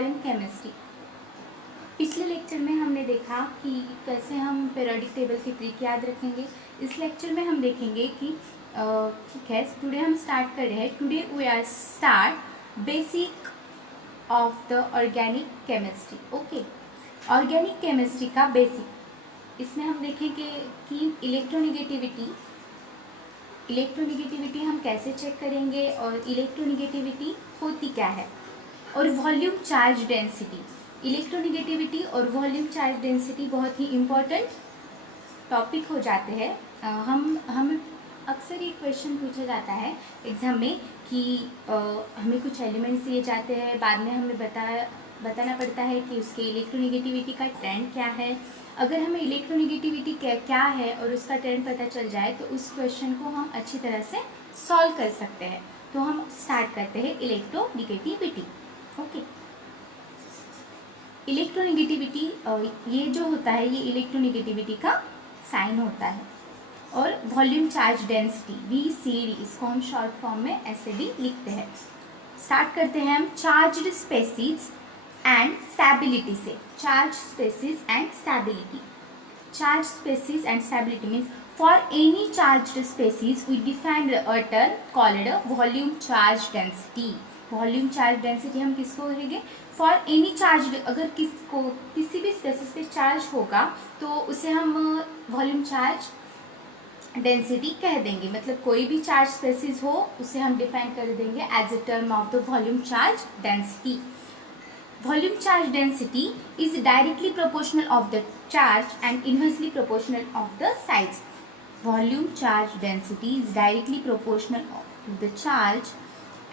Modern chemistry. पिछले lecture में हमने देखा कि कैसे हम पीरियोडिक टेबल की ट्रिक याद रखेंगे। इस लेक्चर में हम देखेंगे कि ठीक है, टुडे हम स्टार्ट कर रहे हैं। Today we are start basic of the organic chemistry. Okay, organic chemistry का बेसिक। इसमें हम देखेंगे कि इलेक्ट्रोनिगेटिविटी हम कैसे चेक करेंगे और इलेक्ट्रोनिगेटिविटी होती क्या है, और वॉल्यूम चार्ज डेंसिटी। इलेक्ट्रोनिगेटिविटी और वॉल्यूम चार्ज डेंसिटी बहुत ही इम्पोर्टेंट टॉपिक हो जाते हैं। हम अक्सर ये क्वेश्चन पूछा जाता है एग्जाम में कि हमें कुछ एलिमेंट्स दिए जाते हैं, बाद में हमें बताना पड़ता है कि उसके इलेक्ट्रोनिगेटिविटी का ट्रेंड क्या है। अगर हमें इलेक्ट्रोनिगेटिविटी क्या है और उसका ट्रेंड पता चल जाए तो उस क्वेश्चन को हम अच्छी तरह से सॉल्व कर सकते हैं। तो हम स्टार्ट करते हैं इलेक्ट्रोनिगेटिविटी। ओके, इलेक्ट्रोनिगेटिविटी ये जो होता है ये इलेक्ट्रोनिगेटिविटी का साइन होता है। और वॉल्यूम चार्ज डेंसिटी VCD, इसको हम शॉर्ट फॉर्म में ऐसे भी लिखते हैं। स्टार्ट करते हैं हम चार्ज्ड स्पेसीज एंड स्टेबिलिटी से। Charge species and stability. Charge species and stability means for any charged species we define a term called volume charge density. Volume charge density हम किसको कहेंगे? फॉर एनी चार्ज, अगर किसी भी spaces पे charge होगा तो उसे हम वॉल्यूम चार्ज डेंसिटी कह देंगे। मतलब कोई भी चार्ज स्पेसिस हो उसे हम डिफाइन कर देंगे as a term of the volume charge density. Volume charge density is directly proportional of the charge and inversely proportional of the size. Volume charge density is directly proportional to the charge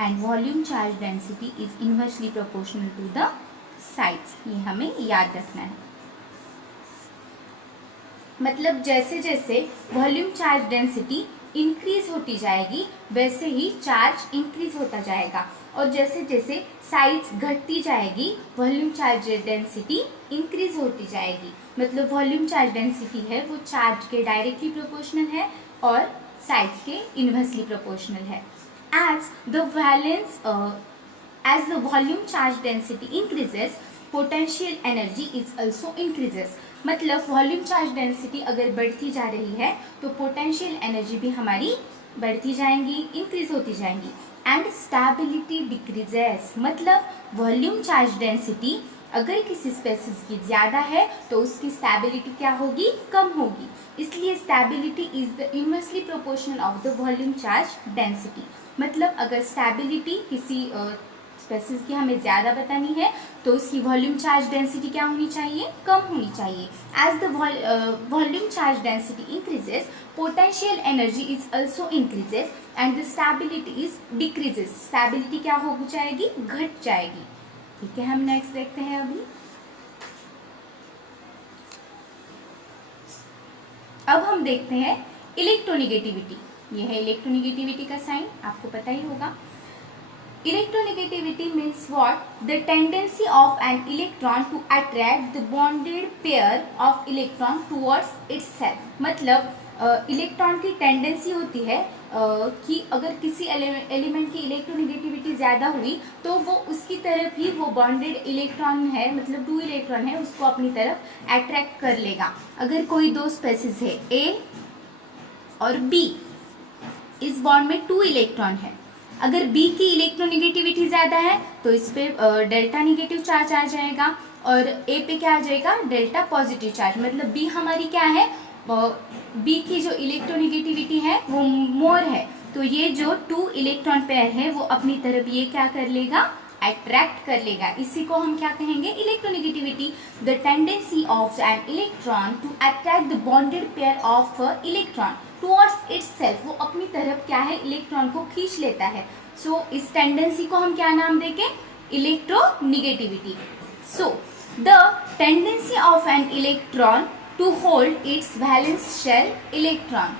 and volume charge density is inversely proportional to the size। ये हमें याद रखना है। मतलब जैसे जैसे volume charge density increase होती जाएगी वैसे ही चार्ज इंक्रीज होता जाएगा, और जैसे जैसे साइज घटती जाएगी वॉल्यूम चार्ज डेंसिटी इंक्रीज होती जाएगी। मतलब वॉल्यूम चार्ज डेंसिटी है वो चार्ज के डायरेक्टली प्रोपोर्शनल है और साइज के इनवर्सली प्रोपोर्शनल है। As the volume charge density increases, potential energy is also increases। मतलब वॉल्यूम चार्ज डेंसिटी अगर बढ़ती जा रही है तो पोटेंशियल एनर्जी भी हमारी बढ़ती जाएंगी, इंक्रीज होती जाएंगी। एंड स्टेबिलिटी डिक्रीजेस, मतलब वॉल्यूम चार्ज डेंसिटी अगर किसी स्पेसिस की ज़्यादा है तो उसकी स्टेबिलिटी क्या होगी? कम होगी। इसलिए stability is the inversely proportional of the volume charge density. मतलब अगर स्टेबिलिटी किसी स्पेसिस की हमें ज़्यादा बतानी है तो उसकी वॉल्यूम चार्ज डेंसिटी क्या होनी चाहिए? कम होनी चाहिए। As the volume charge density increases, potential energy is also increases and the stability is decreases. Stability क्या हो जाएगी? घट जाएगी। ठीक है, हम नेक्स्ट देखते हैं। अभी अब हम देखते हैं इलेक्ट्रोनिगेटिविटी। ये है इलेक्ट्रोनिगेटिविटी का साइन, आपको पता ही होगा। Electronegativity means what? The tendency of an electron to attract the bonded pair of electron towards itself. मतलब इलेक्ट्रॉन की टेंडेंसी होती है कि अगर किसी एलिमेंट की इलेक्ट्रोनिगेटिविटी ज़्यादा हुई तो वो उसकी तरफ ही, वो बॉन्डेड इलेक्ट्रॉन है मतलब 2 इलेक्ट्रॉन है, उसको अपनी तरफ अट्रैक्ट कर लेगा। अगर कोई दो स्पेसिस है A और B, इस बॉन्ड में 2 इलेक्ट्रॉन है, अगर B की इलेक्ट्रोनिगेटिविटी ज़्यादा है तो इस पे डेल्टा निगेटिव चार्ज आ जाएगा और A पे क्या आ जाएगा? Delta positive charge. मतलब B हमारी क्या है? B की जो इलेक्ट्रोनिगेटिविटी है वो मोर है, तो ये जो 2 इलेक्ट्रॉन पेयर है वो अपनी तरफ ये क्या कर लेगा? अट्रैक्ट कर लेगा। इसी को हम क्या कहेंगे? Electronegativity. The tendency of an electron to attract the bonded pair of electron towards itself. वो अपनी तरफ क्या है? इलेक्ट्रॉन को खींच लेता है। सो इस टेंडेंसी को हम क्या नाम देंगे? Electronegativity. So the tendency of an electron to hold its valence shell electron।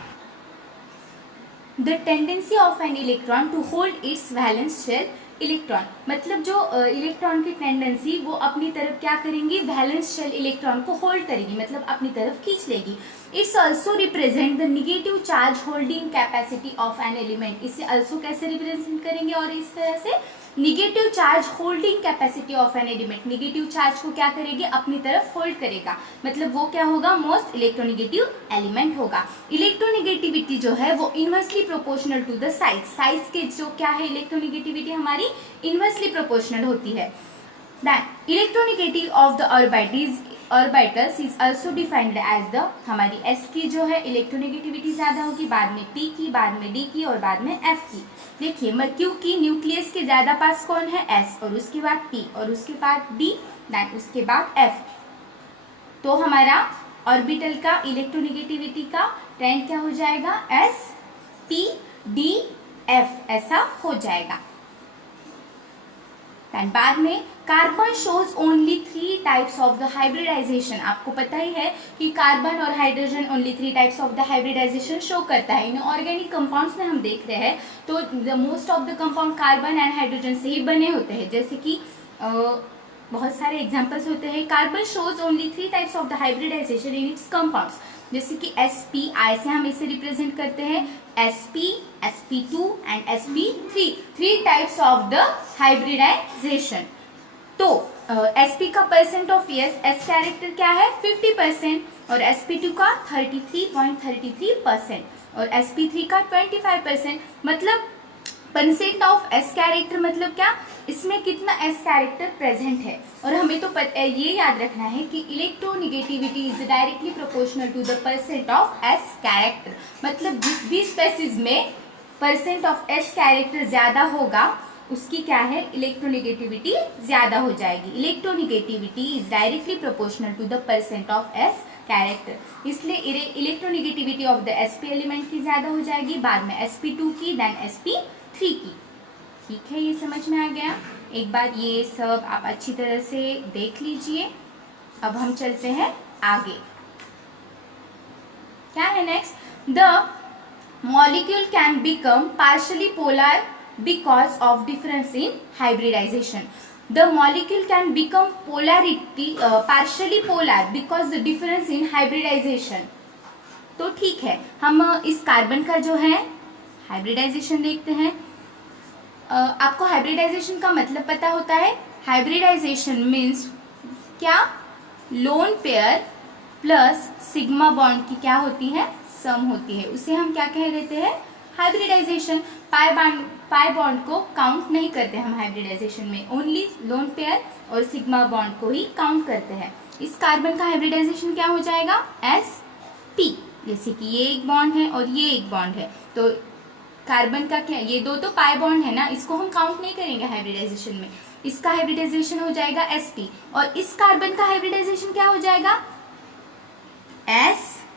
The tendency of an electron to hold its valence shell electron। मतलब जो इलेक्ट्रॉन की टेंडेंसी वो अपनी तरफ क्या करेंगी? वैलेंस शेल इलेक्ट्रॉन को होल्ड करेगी, मतलब अपनी तरफ खींच लेगी। It's also represent the negative charge holding capacity of an element. इसे ऑल्सो कैसे रिप्रेजेंट करेंगे, और इस तरह से negative charge holding capacity of an element, negative charge को क्या करेगी, अपनी तरफ होल्ड करेगा, मतलब वो क्या होगा, मोस्ट इलेक्ट्रोनिगेटिव एलिमेंट होगा। इलेक्ट्रोनिगेटिविटी जो है वो inversely proportional to the size, size के जो क्या है इलेक्ट्रोनिगेटिविटी हमारी इनवर्सली प्रोपोर्शनल होती है। Than electronegative of the orbitals is also defined as the, हमारी s की जो है इलेक्ट्रोनिगेटिविटी ज्यादा होगी, बाद में p की, बाद में d की और बाद में f की। देखिए q की न्यूक्लियस के ज्यादा पास कौन है, s, और उसके बाद p, और उसके बाद d, देन उसके बाद f। तो हमारा ऑर्बिटल का इलेक्ट्रोनिगेटिविटी का ट्रेंड क्या हो जाएगा, s p d f ऐसा हो जाएगा। बाद में carbon shows only 3 types of the hybridization. आपको पता ही है कि कार्बन और hydrogen only 3 types of the hybridization show करता है। इन ऑर्गेनिक कंपाउंड्स में हम देख रहे हैं तो the most of the compound carbon and hydrogen से ही बने होते हैं, जैसे कि बहुत सारे एग्जांपल्स होते हैं। Carbon shows only 3 types of the hybridization in its compounds, जैसे कि sp, से हम इसे रिप्रेजेंट करते हैं sp, sp2 and sp3, 3 types of the hybridization. तो sp का परसेंट ऑफ s कैरेक्टर क्या है 50% और sp2 का 33.33% और sp3 का 25%। मतलब परसेंट ऑफ s कैरेक्टर मतलब क्या, इसमें कितना s कैरेक्टर प्रेजेंट है। और हमें तो ये याद रखना है कि electronegativity is directly proportional to the percent of s character, मतलब जिस भी स्पेसिस में परसेंट ऑफ s कैरेक्टर ज्यादा होगा उसकी क्या है, इलेक्ट्रोनिगेटिविटी ज्यादा हो जाएगी। Electronegativity is directly proportional to the percent of s character, इसलिए electronegativity of the sp element की ज्यादा हो जाएगी, बाद में sp2 की, देन sp3 की। ठीक है, ये समझ में आ गया। एक बार ये सब आप अच्छी तरह से देख लीजिए। अब हम चलते हैं आगे। क्या है next, the molecule can become partially polar because of difference in hybridization. The molecule can become polarity partially polar because the difference in hybridization. तो ठीक है, हम इस कार्बन का जो है हाइब्रिडाइजेशन देखते हैं। आपको हाइब्रिडाइजेशन का मतलब पता होता है, हाइब्रिडाइजेशन मीन्स क्या, lone pair plus sigma bond की क्या होती है, सम होती है, उसे हम क्या कह देते हैं, हाइब्रिडाइजेशन। पाई बॉन्ड को काउंट नहीं करते हम हाइब्रिडाइजेशन में, ओनली लोन पेयर और सिग्मा बॉन्ड को ही काउंट करते हैं। इस कार्बन का हाइब्रिडाइजेशन क्या हो जाएगा, sp, जैसे कि ये एक बॉन्ड है और ये एक बॉन्ड है, तो कार्बन का क्या, ये दो तो पाई बॉन्ड है ना, इसको हम काउंट नहीं करेंगे हाइब्रिडाइजेशन में, इसका हाइब्रिडाइजेशन हो जाएगा sp। और इस कार्बन का हाइब्रिडाइजेशन क्या हो जाएगा, sp,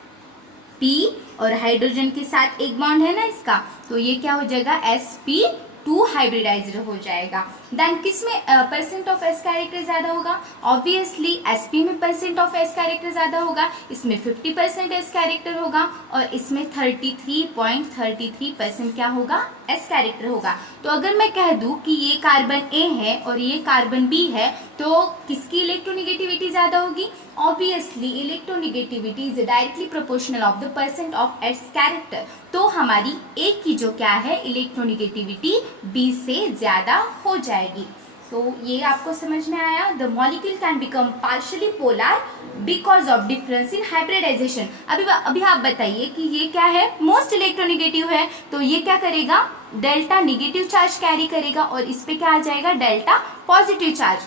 और हाइड्रोजन के साथ एक बॉन्ड है ना इसका, तो ये क्या हो जाएगा, sp2 हाइब्रिडाइज्ड हो जाएगा। देन किस में परसेंट ऑफ s कैरेक्टर ज्यादा होगा, ऑब्वियसली sp में परसेंट ऑफ s कैरेक्टर ज्यादा होगा, इसमें 50% s कैरेक्टर होगा और इसमें 33.33% क्या होगा, s कैरेक्टर होगा। तो अगर मैं कह दूं कि ये कार्बन a है और ये कार्बन b है, तो किसकी इलेक्ट्रोनिगेटिविटी ज्यादा होगी, obviously electronegativity is directly proportional of the percent of s character. तो हमारी a की जो क्या है इलेक्ट्रोनिगेटिविटी b से ज्यादा हो जाएगी। तो ये आपको समझ में आया, the molecule can become partially polar because of difference in hybridization. अभी आप बताइए कि ये क्या है, मोस्ट इलेक्ट्रोनिगेटिव है, तो ये क्या करेगा, डेल्टा निगेटिव चार्ज कैरी करेगा और इस पे क्या आ जाएगा, डेल्टा पॉजिटिव चार्ज।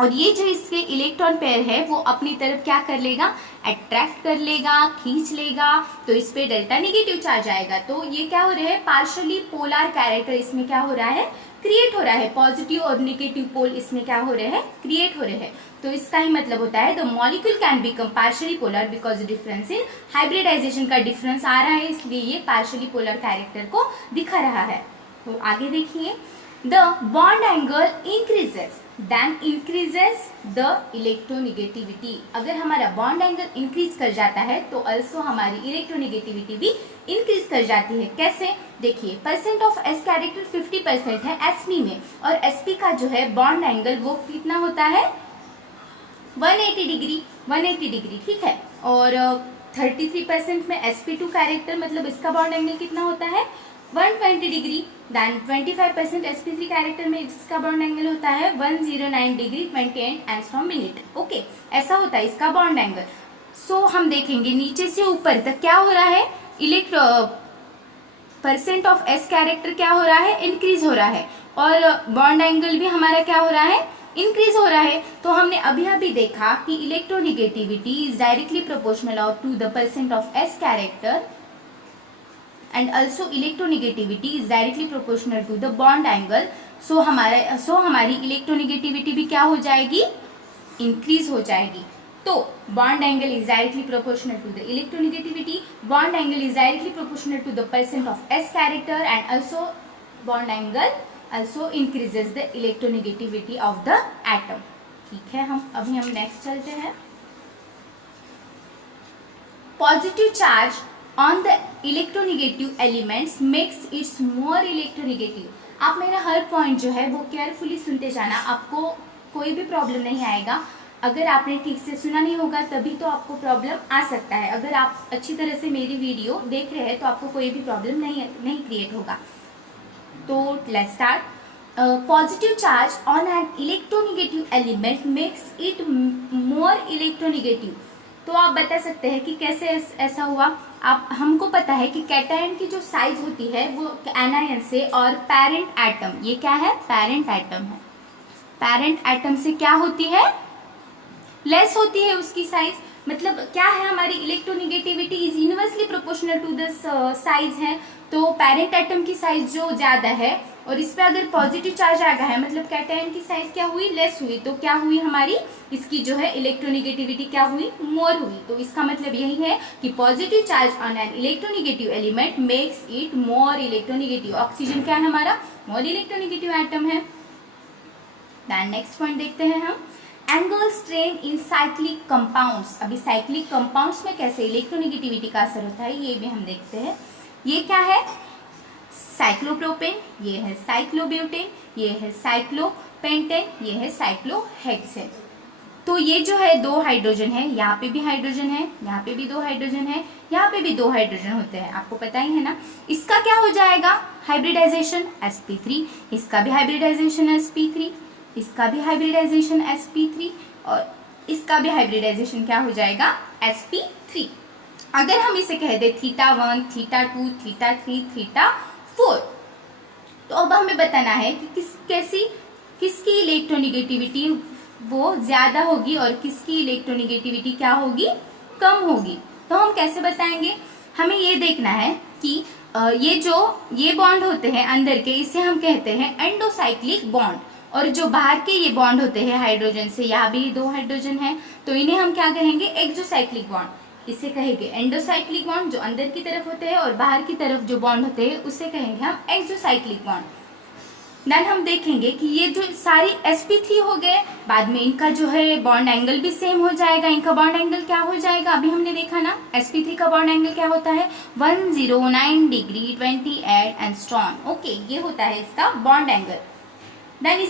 और ये जो इसके इलेक्ट्रॉन पेयर है वो अपनी तरफ क्या कर लेगा, अट्रैक्ट कर लेगा, खींच लेगा, तो इस पे डेल्टा निगेटिव चार्ज आएगा। तो ये क्या हो रहा है, पार्शियली पोलर कैरेक्टर इसमें क्या हो रहा है, क्रिएट हो रहा है, पॉजिटिव और निगेटिव पोल इसमें क्या हो रहे हैं, क्रिएट हो रहे हैं। तो इसका ही मतलब होता है the molecule can become partially polar because difference in hybridization का डिफरेंस आ रहा है, इसलिए ये पार्शियली पोलर कैरेक्टर को दिखा रहा है। तो आगे देखिए, the bond angle increases then increases the electronegativity. अगर हमारा बॉन्ड एंगल इंक्रीज कर जाता है तो अल्सो हमारी इलेक्ट्रोनिगेटिविटी भी इंक्रीज कर जाती है। कैसे, देखिए परसेंट ऑफ s कैरेक्टर 50% है sp में और sp का जो है बॉन्ड एंगल वो कितना होता है 180 डिग्री, 180 डिग्री, ठीक है। और 33% में sp2 कैरेक्टर, मतलब इसका बॉन्ड एंगल कितना होता है 120 डिग्री। देन 25% sp3 कैरेक्टर में इसका बॉन्ड एंगल होता है 109 डिग्री 28 एंगस्ट्रॉम मिनट। ओके, ऐसा होता है इसका बॉन्ड एंगल। सो हम देखेंगे नीचे से ऊपर तक क्या हो रहा है, परसेंट ऑफ एस कैरेक्टर क्या हो रहा है, इंक्रीज हो रहा है, और बॉन्ड एंगल भी हमारा क्या हो रहा है, इंक्रीज हो रहा है। तो हमने अभी अभी देखा कि electronegativity is directly proportional of to the percent of S character and also electronegativity is directly proportional to the bond angle. So हमारी इलेक्ट्रोनिगेटिविटी भी क्या हो जाएगी, इंक्रीज हो जाएगी। तो bond angle is directly proportional to the electronegativity, bond angle is directly proportional to the percent of S character and also bond angle also increases the electronegativity of the atom। ठीक है, हम next चलते हैं। Positive charge on the electronegative elements makes it's more electronegative. आप मेरा हर point जो है वो केयरफुली सुनते जाना, आपको कोई भी प्रॉब्लम नहीं आएगा। अगर आपने ठीक से सुना नहीं होगा तभी तो आपको प्रॉब्लम आ सकता है। अगर आप अच्छी तरह से मेरी वीडियो देख रहे हैं तो आपको कोई भी प्रॉब्लम नहीं क्रिएट होगा। तो let's start. Positive charge on an electronegative element makes it more electronegative. तो आप बता सकते हैं कि कैसे ऐसा हुआ। आप हमको पता है कि कैटायन की जो साइज होती है वो एनायन से, और पेरेंट एटम, ये क्या है, पेरेंट एटम है, पेरेंट एटम से क्या होती है, लेस होती है उसकी साइज। मतलब क्या है, हमारी electronegativity is inversely proportional to the size है। तो पेरेंट एटम की साइज जो ज्यादा है और इस पे अगर पॉजिटिव चार्ज आ गया है, मतलब कैटायन की साइज क्या हुई, लेस हुई, तो क्या हुई हमारी इसकी जो है इलेक्ट्रोनेगेटिविटी क्या हुई, मोर हुई। तो इसका मतलब यही है कि positive charge on an electronegative element makes it more electronegative. Oxygen क्या है हमारा, मोर इलेक्ट्रोनेगेटिव एटम है। देन नेक्स्ट पॉइंट देखते हैं हम, angle strain in cyclic compounds. अभी साइक्लिक कंपाउंड्स में कैसे इलेक्ट्रोनेगेटिविटी का असर होता है ये भी हम देखते हैं। ये क्या है, साइक्लोप्रोपेन, ये है साइक्लोब्यूटेन, ये है साइक्लोपेंटेन, ये है साइक्लोहेक्सेन। तो ये जो है दो हाइड्रोजन है, यहाँ पे भी हाइड्रोजन है, यहाँ पे भी दो हाइड्रोजन है, यहाँ पे भी दो हाइड्रोजन होते हैं, आपको पता ही है ना। इसका क्या हो जाएगा, हाइब्रिडाइजेशन sp3, इसका भी हाइब्रिडाइजेशन sp3, इसका भी हाइब्रिडाइजेशन sp3, और इसका भी हाइब्रिडाइजेशन क्या हो जाएगा, sp3। अगर हम इसे कह दे θ1, θ2, θ3, θ4, तो अब हमें बताना है कि किसकी इलेक्ट्रोनेगेटिविटी वो ज्यादा होगी और किसकी इलेक्ट्रोनेगेटिविटी क्या होगी, कम होगी। तो हम कैसे बताएंगे, हमें ये देखना है कि ये बॉन्ड होते हैं अंदर के, इसे हम कहते हैं एंडोसाइक्लिक बॉन्ड, और जो बाहर के ये बॉन्ड होते हैं हाइड्रोजन से, यहाँ भी दो हाइड्रोजन है, तो इन्हें हम क्या कहेंगे, एक्सोसाइक्लिक बॉन्ड। इसे कहेंगे एंडोसाइक्लिक बॉन्ड जो अंदर की तरफ होते हैं, और बाहर की तरफ जो बॉन्ड होते हैं उसे कहेंगे हम एक्सोसाइक्लिक बॉन्ड। देन हम देखेंगे कि ये जो सारी sp3 हो गए, बाद में इनका जो है बॉन्ड एंगल भी सेम हो जाएगा। इनका बॉन्ड एंगल क्या हो जाएगा, अभी हमने देखा ना, sp3 का बॉन्ड एंगल क्या होता है 109 डिग्री 28 एंगस्ट्रॉम। ओके, ये होता है इसका बॉन्ड एंगल। देन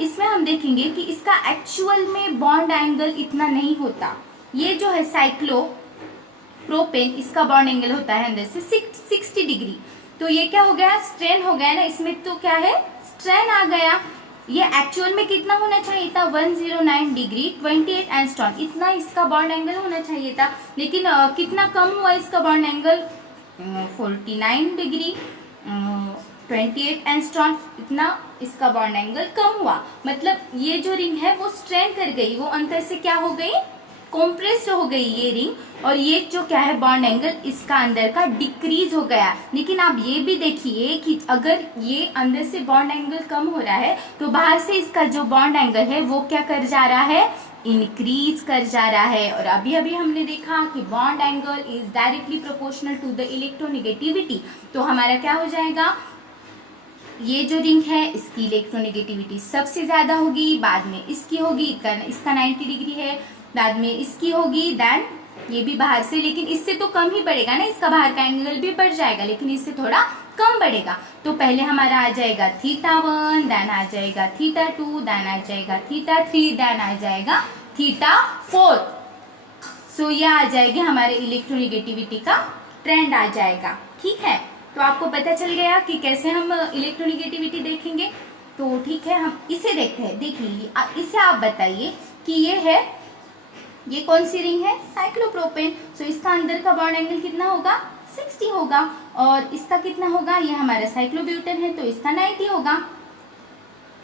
इसमें हम देखेंगे कि इसका एक्चुअल में बॉन्ड एंगल इतना नहीं होता। ये जो है साइक्लोप्रोपेन, इसका बॉन्ड एंगल होता है अंदर से 60 डिग्री। तो ये क्या हो गया, स्ट्रेन हो गया ना, इसमें तो क्या है, स्ट्रेन आ गया। ये एक्चुअल में कितना होना चाहिए था, 109 डिग्री 28 एंगस्ट्रॉम, इतना इसका बॉन्ड एंगल होना चाहिए था। लेकिन कितना कम हुआ इसका बॉन्ड एंगल, 49 डिग्री 28 एंगस्ट्रॉम, इतना इसका बॉन्ड एंगल कम हुआ। मतलब ये जो रिंग है वो स्ट्रेन कर गई, वो अंदर से क्या हो गई, कॉम्प्रेस्ड हो गई ये रिंग, और ये जो क्या है बॉन्ड एंगल इसका अंदर का डिक्रीज हो गया। लेकिन आप ये भी देखिए कि अगर ये अंदर से बॉन्ड एंगल कम हो रहा है तो बाहर से इसका जो बॉन्ड एंगल है वो क्या कर जा रहा है, इंक्रीज कर जा रहा है। और अभी अभी हमने देखा कि bond angle is directly proportional to the electronegativity. तो हमारा क्या हो जाएगा, ये जो रिंग है इसकी इलेक्ट्रोनेगेटिविटी सबसे ज्यादा होगी, बाद में इसकी होगी, इसका 90 डिग्री है, बाद में इसकी होगी, देन ये भी बाहर से, लेकिन इससे तो कम ही बढ़ेगा ना, इसका बाहर का एंगल भी बढ़ जाएगा लेकिन इससे थोड़ा कम बढ़ेगा। तो पहले हमारा आ जाएगा θ1, देन आ जाएगा θ2, देन आ जाएगा θ3, देन आ जाएगा θ4। सो ये आ जाएगी हमारे इलेक्ट्रोनेगेटिविटी का ट्रेंड आ जाएगा। ठीक है, तो आपको पता चल गया कि कैसे हम इलेक्ट्रोनेगेटिविटी देखेंगे। तो ठीक है, हम इसे देखते हैं। देखिए इसे आप बताइए कि ये कौन सी रिंग है, साइक्लोप्रोपेन। सो इसका अंदर का बॉन्ड एंगल कितना होगा, 60 होगा। और इसका कितना होगा, ये हमारा साइक्लोब्यूटेन है तो इसका 90 होगा।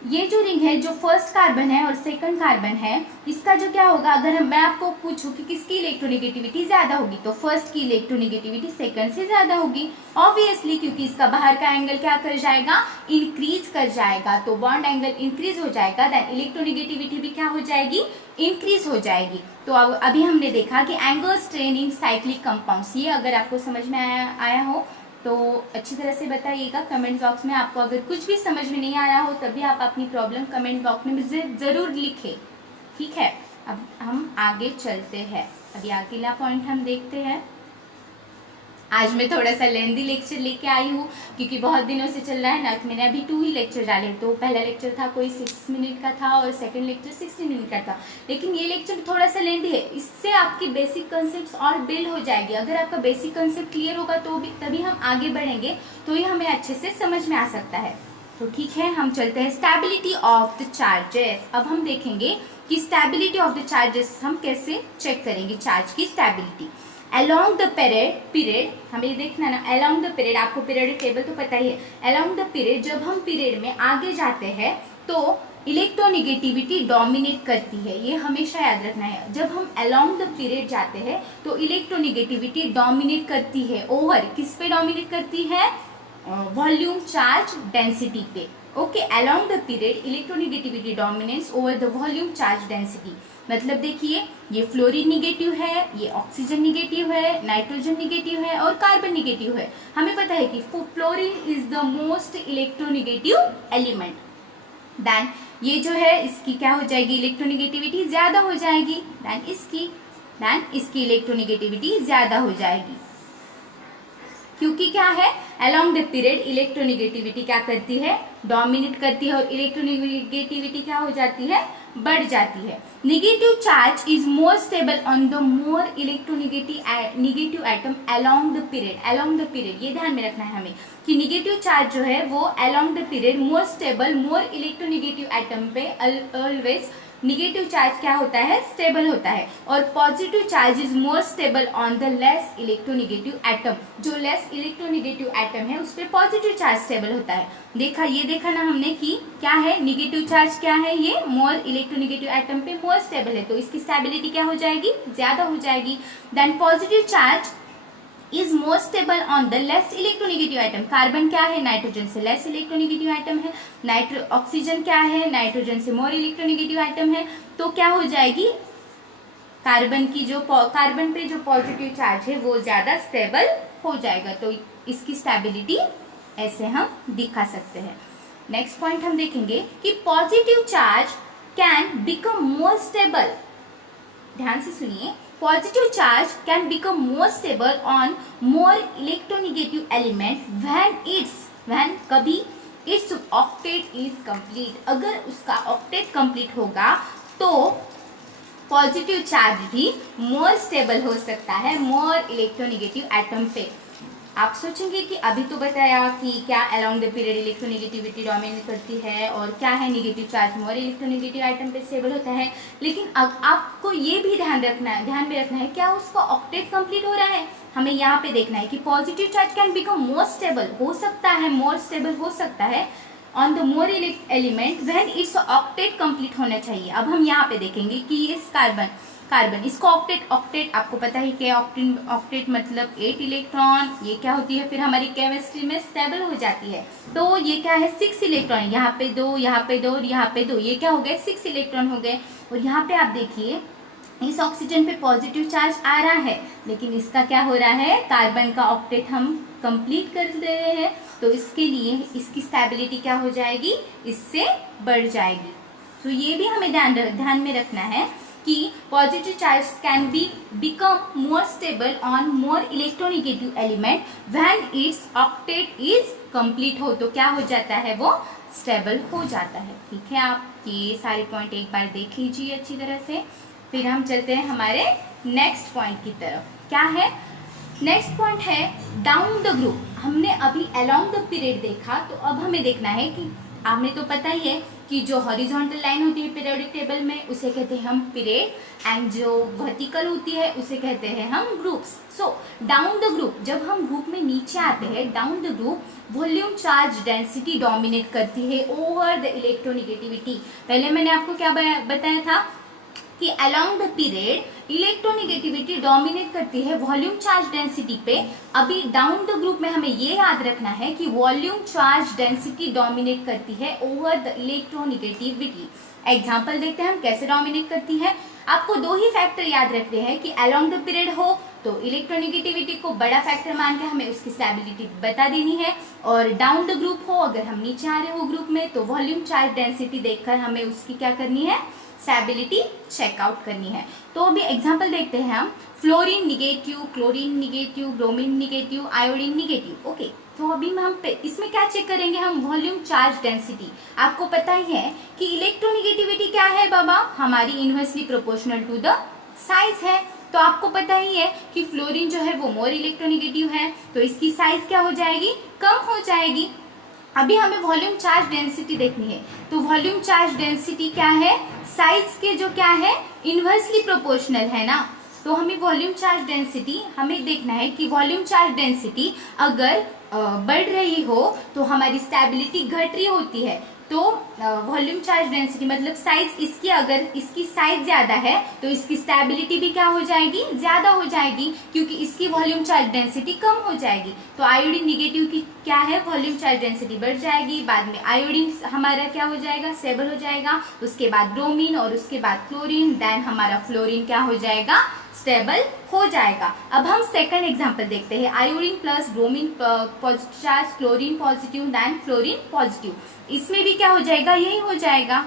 ये जो रिंग है, जो फर्स्ट कार्बन है और सेकंड कार्बन है, इसका जो क्या होगा, अगर मैं आपको पूछूं कि किसकी इलेक्ट्रोनेगेटिविटी ज्यादा होगी, तो फर्स्ट की इलेक्ट्रोनेगेटिविटी सेकंड से ज्यादा होगी ऑब्वियसली, क्योंकि इसका बाहर का एंगल क्या कर जाएगा, इंक्रीज कर जाएगा। तो बॉन्ड एंगल इंक्रीज हो जाएगा, देन इलेक्ट्रोनेगेटिविटी भी क्या हो जाएगी, इंक्रीज हो जाएगी। तो अब अभी हमने देखा कि angle strain in cyclic compounds, ये अगर आपको समझ में आया हो तो अच्छी तरह से बताइएगा कमेंट बॉक्स में। आपको अगर कुछ भी समझ में नहीं आया हो तभी आप अपनी प्रॉब्लम कमेंट बॉक्स में मुझे ज़रूर लिखें। ठीक है, अब हम आगे चलते हैं। अभी अगला पॉइंट हम देखते हैं। आज मैं थोड़ा सा लेंदी लेक्चर लेके आई हूँ क्योंकि बहुत दिनों से चल रहा है ना। मैंने अभी 2 ही लेक्चर डाले, तो पहला लेक्चर था कोई 6 मिनट का था और सेकंड लेक्चर 16 मिनट का था, लेकिन ये लेक्चर थोड़ा सा लेंदी है। इससे आपकी बेसिक कंसेप्ट और बिल्ड हो जाएगी। अगर आपका बेसिक कंसेप्ट क्लियर होगा तो भी तभी हम आगे बढ़ेंगे, तो ये हमें अच्छे से समझ में आ सकता है। तो ठीक है, हम चलते हैं स्टेबिलिटी ऑफ द चार्जेस। अब हम देखेंगे कि स्टेबिलिटी ऑफ द चार्जेस हम कैसे चेक करेंगे, चार्ज की स्टेबिलिटी। Along the period हमें देखना ना, along the period, आपको पीरियडिक टेबल तो पता ही है। Along the period, जब हम पीरियड में आगे जाते हैं तो इलेक्ट्रोनेगेटिविटी डोमिनेट करती है, ये हमेशा याद रखना है। जब हम along the period जाते हैं तो इलेक्ट्रोनेगेटिविटी डोमिनेट करती है ओवर, किस पे डोमिनेट करती है, वॉल्यूम चार्ज डेंसिटी पे। Okay, along the period electronegativity dominates over the volume charge density. मतलब देखिए, ये फ्लोरीन निगेटिव है, ये ऑक्सीजन निगेटिव है, नाइट्रोजन निगेटिव है और कार्बन निगेटिव है। हमें पता है कि fluorine is the most electronegative element. Then ये जो है इसकी क्या हो जाएगी, इलेक्ट्रोनेगेटिविटी ज्यादा हो जाएगी। देन इसकी इलेक्ट्रोनेगेटिविटी ज्यादा हो जाएगी, क्योंकि क्या है, along द पीरियड इलेक्ट्रोनेगेटिविटी क्या करती है, डोमिनेट करती है और इलेक्ट्रोनेगेटिविटी क्या हो जाती है, बढ़ जाती है। Negative charge is more stable on the more electronegative atom along the period. along the period ये ध्यान में रखना है हमें कि नेगेटिव चार्ज जो है वो along the period more stable, more electronegative atom पे ऑलवेज निगेटिव चार्ज क्या होता है, स्टेबल होता है। और positive charge is more stable on the less electronegative atom, जो लेस इलेक्ट्रोनेगेटिव एटम है उस पर पॉजिटिव चार्ज स्टेबल होता है। देखा ना हमने कि क्या है, निगेटिव चार्ज क्या है, ये मोर इलेक्ट्रोनेगेटिव एटम पे मोर स्टेबल है, तो इसकी स्टेबिलिटी क्या हो जाएगी, ज्यादा हो जाएगी। Then positive charge is more stable on the less electronegative atom. Carbon क्या है, नाइट्रोजन से लेस इलेक्ट्रोनेगेटिव एटम है। ऑक्सीजन क्या है, नाइट्रोजन से मोर इलेक्ट्रोनेगेटिव एटम है। तो क्या हो जाएगी, कार्बन पे जो पॉजिटिव चार्ज है वो ज्यादा स्टेबल हो जाएगा। तो इसकी स्टेबिलिटी ऐसे हम दिखा सकते हैं। नेक्स्ट पॉइंट हम देखेंगे कि positive charge can become more stable. ध्यान से सुनिए, positive charge can become more stable on more electronegative element when कभी its octet is complete। अगर उसका ऑक्टेट कंप्लीट होगा तो पॉजिटिव चार्ज भी मोर स्टेबल हो सकता है मोर इलेक्ट्रोनेगेटिव एटम पे। आप सोचेंगे कि अभी तो बताया कि क्या along the period electronegativity dominate करती है और क्या है, negative charge more electronegative item पे स्टेबल होता है, लेकिन अब आपको ये भी ध्यान में रखना है क्या उसका ऑक्टेट कंप्लीट हो रहा है। हमें यहाँ पे देखना है कि positive charge can become more stable, हो सकता है मोर स्टेबल हो सकता है on the more element when it's octet complete होना चाहिए। अब हम यहाँ पे देखेंगे कि इस कार्बन इसको ऑक्टेट आपको पता है कि ऑक्टेट मतलब 8 इलेक्ट्रॉन, ये क्या होती है फिर हमारी केमिस्ट्री में स्टेबल हो जाती है। तो ये क्या है, 6 इलेक्ट्रॉन, यहाँ पे 2, यहाँ पे 2 और यहाँ पे 2, ये क्या हो गए, 6 इलेक्ट्रॉन हो गए। और यहाँ पे आप देखिए इस ऑक्सीजन पे पॉजिटिव चार्ज आ रहा है, लेकिन इसका क्या हो रहा है, कार्बन का ऑक्टेट हम कंप्लीट कर दे रहे हैं, तो इसके लिए इसकी स्टेबिलिटी क्या हो जाएगी, इससे बढ़ जाएगी। तो ये भी हमें ध्यान में रखना है कि positive charge can become more stable on more electronegative element when it's octet is complete हो, तो क्या हो जाता है, वो स्टेबल हो जाता है। ठीक है, आप ये सारे पॉइंट एक बार देख लीजिए अच्छी तरह से। फिर हम चलते हैं हमारे नेक्स्ट पॉइंट की तरफ। क्या है नेक्स्ट पॉइंट? है डाउन द ग्रुप। हमने अभी अलोंग द पीरियड देखा, तो अब हमें देखना है कि हमें तो पता ही है कि जो हॉरिजॉन्टल लाइन होती है पीरियोडिक टेबल में उसे कहते हैं हम पीरियड, एंड जो वर्टिकल होती है उसे कहते हैं हम groups. So down the group, जब हम ग्रुप में नीचे आते हैं, down the group volume charge density dominate करती है ओवर द इलेक्ट्रोनिगेटिविटी। पहले मैंने आपको क्या बताया था कि along the period electronegativity dominate करती है वॉल्यूम चार्ज डेंसिटी पे। अभी डाउन द ग्रुप में हमें ये याद रखना है कि वॉल्यूम चार्ज डेंसिटी डोमिनेट करती है ओवर द इलेक्ट्रोनिगेटिविटी। एग्जांपल देखते हैं हम कैसे डोमिनेट करती है। आपको दो ही फैक्टर याद रखते हैं कि अलोंग द पीरियड हो तो इलेक्ट्रोनिगेटिविटी को बड़ा फैक्टर मान के हमें उसकी स्टेबिलिटी बता देनी है, और डाउन द ग्रुप हो, अगर हम नीचे आ रहे हो ग्रुप में, तो वॉल्यूम चार्ज डेंसिटी देखकर हमें उसकी क्या करनी है, स्टेबिलिटी चेकआउट करनी है। तो अभी एग्जांपल देखते हैं हम। Fluorine negative, chlorine negative, bromine negative, iodine negative. Okay, तो अभी हम इसमें क्या चेक करेंगे हम, वॉल्यूम चार्ज डेंसिटी। आपको पता ही है कि इलेक्ट्रोनिगेटिविटी क्या है बाबा, हमारी inversely proportional to the size है। तो आपको पता ही है कि फ्लोरीन जो है वो मोर इलेक्ट्रोनिगेटिव है, तो इसकी साइज क्या हो जाएगी, कम हो जाएगी। अभी हमें वॉल्यूम चार्ज डेंसिटी देखनी है, तो वॉल्यूम चार्ज डेंसिटी क्या है, साइज के जो क्या है, इनवर्सली प्रोपोर्शनल है ना। तो हमें वॉल्यूम चार्ज डेंसिटी हमें देखना है कि वॉल्यूम चार्ज डेंसिटी अगर बढ़ रही हो तो हमारी स्टेबिलिटी घट रही होती है। तो वॉल्यूम चार्ज डेंसिटी मतलब साइज इसकी, अगर इसकी साइज ज्यादा है तो इसकी स्टेबिलिटी भी क्या हो जाएगी, ज्यादा हो जाएगी, क्योंकि इसकी वॉल्यूम चार्ज डेंसिटी कम हो जाएगी। तो आयोडीन निगेटिव की क्या है, वॉल्यूम चार्ज डेंसिटी बढ़ जाएगी, बाद में आयोडीन हमारा क्या हो जाएगा, स्टेबल हो जाएगा, उसके बाद ब्रोमीन और उसके बाद क्लोरीन, देन हमारा फ्लोरीन क्या हो जाएगा, स्टेबल हो जाएगा। अब हम सेकंड एग्जांपल देखते हैं। Iodine plus bromine positive charge, chlorine positive, then fluorine positive. इसमें भी क्या हो जाएगा, यही हो जाएगा,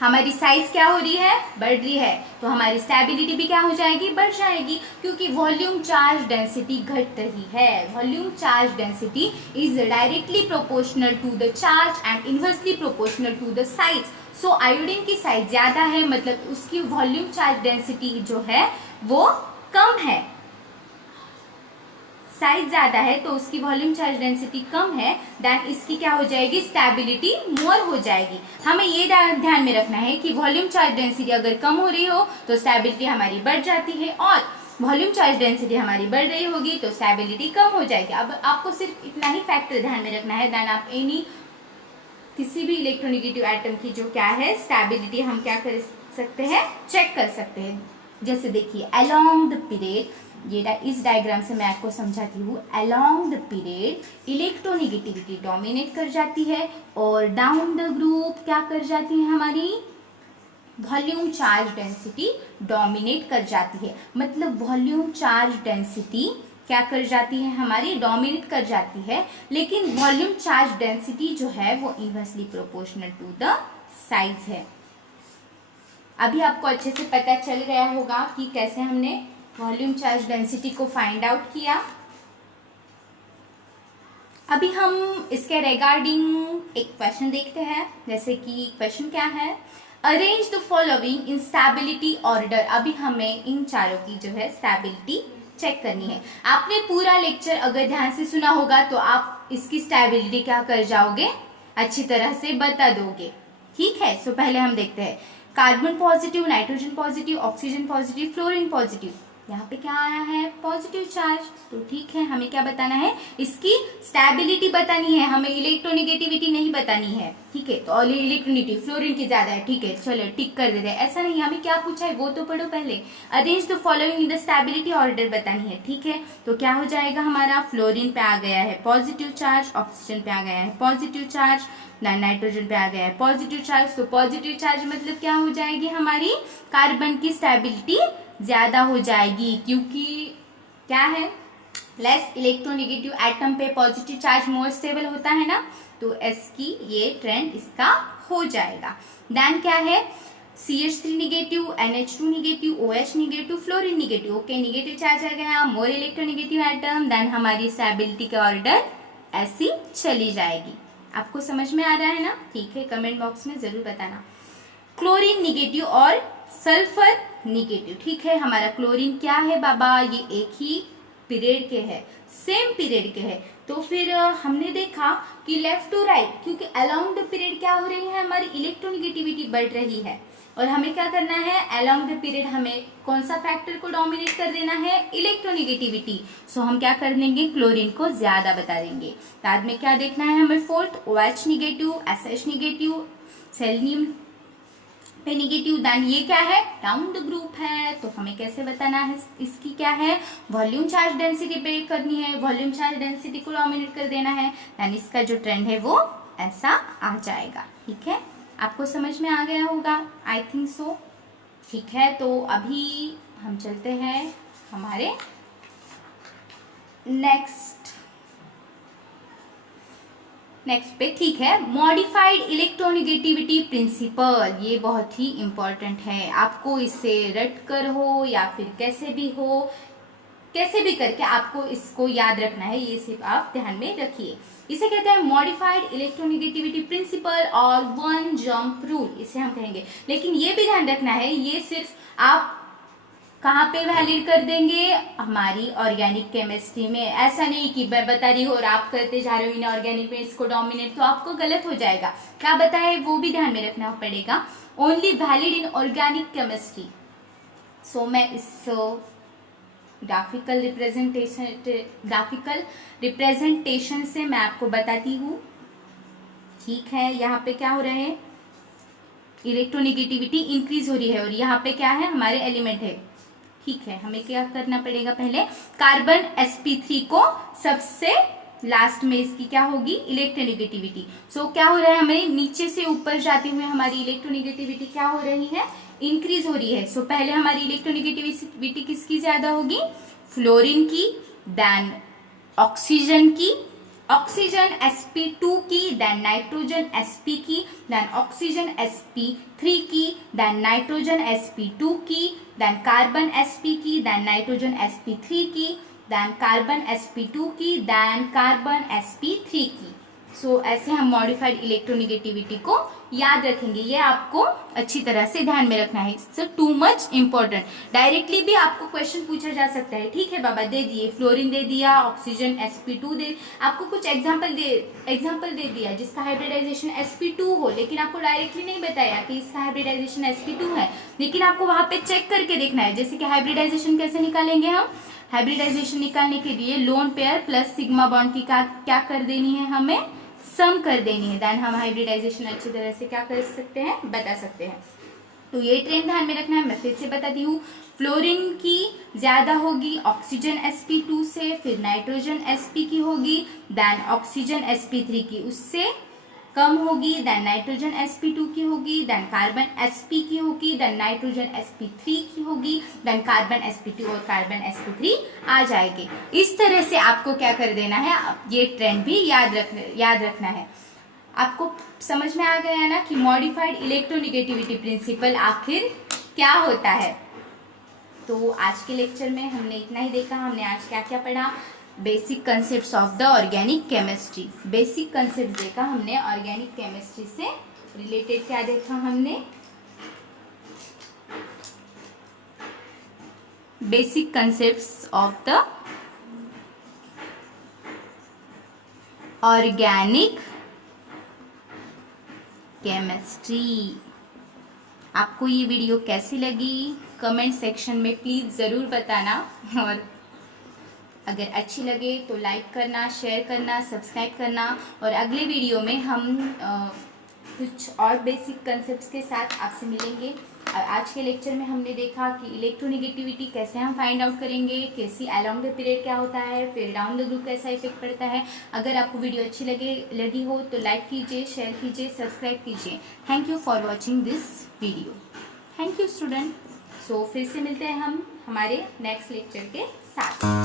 हमारी साइज क्या हो रही है, बढ़ रही है, तो हमारी स्टेबिलिटी भी क्या हो जाएगी, बढ़ जाएगी, क्योंकि वॉल्यूम चार्ज डेंसिटी घट रही है। Volume charge density is directly proportional to the charge and inversely proportional to the size. So iodine की साइज ज्यादा है, मतलब उसकी वॉल्यूम चार्ज डेंसिटी जो है वो कम है। साइज ज्यादा है तो उसकी वॉल्यूम चार्ज डेंसिटी कम है, देन इसकी क्या हो जाएगी, स्टेबिलिटी मोर हो जाएगी। हमें ये ध्यान में रखना है कि वॉल्यूम चार्ज डेंसिटी अगर कम हो रही हो तो स्टेबिलिटी हमारी बढ़ जाती है, और वॉल्यूम चार्ज डेंसिटी हमारी बढ़ रही होगी तो स्टेबिलिटी कम हो जाएगी। अब आपको सिर्फ इतना ही फैक्टर ध्यान में रखना है, देन आप किसी भी इलेक्ट्रोनिगेटिव एटम की जो क्या है स्टेबिलिटी हम क्या कर सकते हैं, चेक कर सकते हैं। जैसे देखिए अलोंग द पीरियड, ये इस डायग्राम से मैं आपको समझाती हूँ। Along the period electronegativity dominate कर जाती है, और डाउन द ग्रुप क्या कर जाती है, हमारी वॉल्यूम चार्ज डेंसिटी डोमिनेट कर जाती है। मतलब वॉल्यूम चार्ज डेंसिटी क्या कर जाती है, हमारी डोमिनेट कर जाती है, लेकिन वॉल्यूम चार्ज डेंसिटी जो है वो inversely proportional to the size है। अभी आपको अच्छे से पता चल गया होगा कि कैसे हमने वॉल्यूम चार्ज डेंसिटी को फाइंड आउट किया। अभी हम इसके रिगार्डिंग एक क्वेश्चन देखते हैं। जैसे कि क्वेश्चन क्या है, arrange the following in stability order. अभी हमें इन चारों की जो है स्टेबिलिटी चेक करनी है। आपने पूरा लेक्चर अगर ध्यान से सुना होगा तो आप इसकी स्टेबिलिटी क्या कर जाओगे, अच्छी तरह से बता दोगे। ठीक है, सो पहले हम देखते हैं carbon positive, nitrogen positive, oxygen positive, fluorine positive. यहाँ पे क्या आया है, पॉजिटिव चार्ज। तो ठीक है, हमें क्या बताना है, इसकी स्टेबिलिटी बतानी है, हमें इलेक्ट्रोनिगेटिविटी नहीं बतानी है। ठीक है, तो इलेक्ट्रोनिटी फ्लोरीन की ज्यादा है, ठीक है, चलो टिक कर देते हैं। ऐसा नहीं, हमें क्या पूछा है वो तो पढ़ो पहले। Arrange the following in the stability order बतानी है। ठीक है, तो क्या हो जाएगा, हमारा फ्लोरीन पे आ गया है पॉजिटिव चार्ज, ऑक्सीजन पे आ गया है पॉजिटिव चार्ज, नाइट्रोजन पे आ गया है पॉजिटिव चार्ज। तो पॉजिटिव चार्ज मतलब क्या हो जाएगी, हमारी कार्बन की स्टेबिलिटी ज्यादा हो जाएगी, क्योंकि क्या है, लेस इलेक्ट्रोनिगेटिव एटम पे पॉजिटिव चार्ज मोर स्टेबल होता है ना, तो एस की ये ट्रेंड इसका हो जाएगा। देन क्या है, CH3 negative, NH2 negative, OH negative, fluorine negative. Okay, negative charge आ गया, मोर इलेक्ट्रोनिगेटिव एटम, देन हमारी स्टेबिलिटी का ऑर्डर ऐसी चली जाएगी। आपको समझ में आ रहा है ना? ठीक है, कमेंट बॉक्स में जरूर बताना। क्लोरीन निगेटिव और सल्फर निगेटिव। ठीक है, हमारा क्लोरीन क्या है बाबा, ये एक ही पीरियड के है, सेम पीरियड के है। तो फिर हमने देखा कि लेफ्ट टू राइट, क्योंकि अलोंग द पीरियड क्या हो रही है, हमारी इलेक्ट्रोनिगेटिविटी बढ़ रही है। और हमें क्या करना है, अलोंग द पीरियड हमें कौन सा फैक्टर को डोमिनेट कर देना है, इलेक्ट्रोनिगेटिविटी। सो हम क्या कर देंगे, क्लोरीन को ज्यादा बता देंगे। बाद में क्या देखना है हमें, fourth OH negative, SH negative, selenium पे निगेटिव, देन ये क्या है, डाउन द ग्रुप है। तो हमें कैसे बताना है, इसकी क्या है, वॉल्यूम चार्ज डेंसिटी पे करनी है, वॉल्यूम चार्ज डेंसिटी को डोमिनेट कर देना है, देन इसका जो ट्रेंड है वो ऐसा आ जाएगा। ठीक है, आपको समझ में आ गया होगा, आई थिंक सो। ठीक है, तो अभी हम चलते हैं हमारे नेक्स्ट पे। ठीक है, मॉडिफाइड इलेक्ट्रोनिगेटिविटी प्रिंसिपल, ये बहुत ही इंपॉर्टेंट है। आपको इससे रट कर हो या फिर कैसे भी हो, कैसे भी करके आपको इसको याद रखना है, ये सिर्फ आप ध्यान में रखिए। इसे कहते हैं मॉडिफाइड इलेक्ट्रोनिगेटिविटी प्रिंसिपल और वन जंप रूल, इसे हम कहेंगे। लेकिन ये भी ध्यान रखना है, ये सिर्फ आप कहाँ पे वैलिड कर देंगे, हमारी ऑर्गेनिक केमिस्ट्री में। ऐसा नहीं कि मैं बता रही हूँ और आप करते जा रहे हो इनऑर्गेनिक में इसको डोमिनेट, तो आपको गलत हो जाएगा। क्या बताए वो भी ध्यान में रखना पड़ेगा, only valid in organic chemistry. So मैं इस ग्राफिकल रिप्रेजेंटेशन से मैं आपको बताती हूँ। ठीक है, यहाँ पे क्या हो रहा है, इलेक्ट्रोनिगेटिविटी इंक्रीज हो रही है और यहाँ पे क्या है, हमारे एलिमेंट है। ठीक है, हमें क्या करना पड़ेगा, पहले कार्बन sp3 को सबसे लास्ट में इसकी क्या होगी, इलेक्ट्रोनिगेटिविटी। सो क्या हो रहा है, हमें नीचे से ऊपर जाते हुए हमारी इलेक्ट्रोनिगेटिविटी क्या हो रही है, इंक्रीज हो रही है। सो पहले हमारी इलेक्ट्रोनिगेटिविटी किसकी ज्यादा होगी, फ्लोरीन की, देन ऑक्सीजन की, ऑक्सीजन sp2 की, देन नाइट्रोजन sp की, देन ऑक्सीजन sp3 की, देन नाइट्रोजन sp2 की, देन कार्बन sp की, देन नाइट्रोजन sp3 की, देन कार्बन sp2 की, देन कार्बन sp3 की। सो ऐसे हम मॉडिफाइड इलेक्ट्रोनिगेटिविटी को याद रखेंगे, ये आपको अच्छी तरह से ध्यान में रखना है, it's too much important. Directly भी आपको क्वेश्चन पूछा जा सकता है। ठीक है बाबा, दे दिए, फ्लोरीन दे दिया, ऑक्सीजन sp2 दे, आपको कुछ एग्जांपल दे दिया जिसका हाइब्रिडाइजेशन sp2 हो, लेकिन आपको डायरेक्टली नहीं बताया कि इसका हाइब्रिडाइजेशन sp2 है, लेकिन आपको वहां पे चेक करके देखना है। जैसे कि हाइब्रिडाइजेशन कैसे निकालेंगे हम, हाइब्रिडाइजेशन निकालने के लिए lone pair plus sigma bond की क्या कर देनी है, हमें सम कर देनी है, देन हम हाइब्रिडाइजेशन अच्छी तरह से क्या कर सकते हैं, बता सकते हैं। तो ये ट्रेंड ध्यान में रखना है। मैं फिर से बताती हूँ, फ्लोरीन की ज्यादा होगी ऑक्सीजन sp2 से, फिर नाइट्रोजन sp की होगी, देन ऑक्सीजन sp3 की उससे कम होगी, देन नाइट्रोजन sp2 की होगी, देन कार्बन sp की होगी, देन नाइट्रोजन sp3 की होगी, देन कार्बन sp2 और कार्बन sp3 आ जाएगी। इस तरह से आपको क्या कर देना है, ये ट्रेंड भी याद रखना है। आपको समझ में आ गया ना कि मॉडिफाइड इलेक्ट्रोनिगेटिविटी प्रिंसिपल आखिर क्या होता है। तो आज के लेक्चर में हमने इतना ही देखा। हमने आज क्या क्या पढ़ा, basic concepts of the organic chemistry, basic concept देखा हमने ऑर्गेनिक केमिस्ट्री से रिलेटेड। क्या देखा हमने, basic concepts of the organic chemistry. आपको ये वीडियो कैसी लगी कमेंट सेक्शन में प्लीज जरूर बताना, और अगर अच्छी लगे तो लाइक करना, शेयर करना, सब्सक्राइब करना। और अगले वीडियो में हम कुछ और बेसिक कंसेप्ट्स के साथ आपसे मिलेंगे। आज के लेक्चर में हमने देखा कि इलेक्ट्रोनिगेटिविटी कैसे हम फाइंड आउट करेंगे, कैसी अलोंग द पीरियड क्या होता है, फिर डाउन द ग्रुप कैसा इफेक्ट पड़ता है। अगर आपको वीडियो अच्छी लगी हो तो लाइक कीजिए, शेयर कीजिए, सब्सक्राइब कीजिए। Thank you for watching this video. Thank you student. So फिर से मिलते हैं हम हमारे नेक्स्ट लेक्चर के साथ।